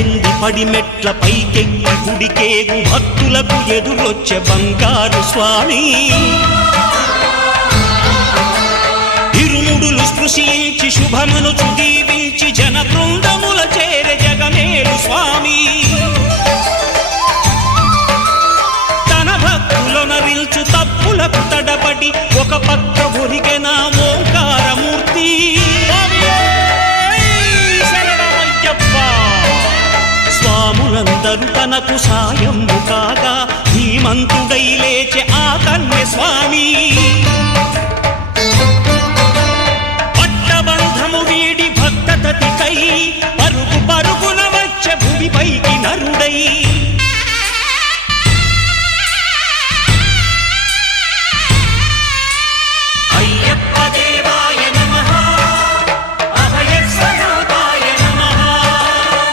పల్లెంది పడిమెట్ల పైకెక్కి గుడికేగు భక్తులకు ఎదురొచ్చే బంగారు స్వామి ఇరుముడులు స్పృశించి శుభమనుచు దీవించి జన బృందముల చేరే జగమేలు స్వామి తన భక్తులొనరిల్చు తప్పులకు తడబడి ఒక పక్క ఒరిగెన ఓంకారమూర్తి స్వాములందరూ తనకు సాయము కాగా ధీమంతుడై లేచే ఆ కన్య స్వామి పట్టబంధము వీడి భక్తతతికై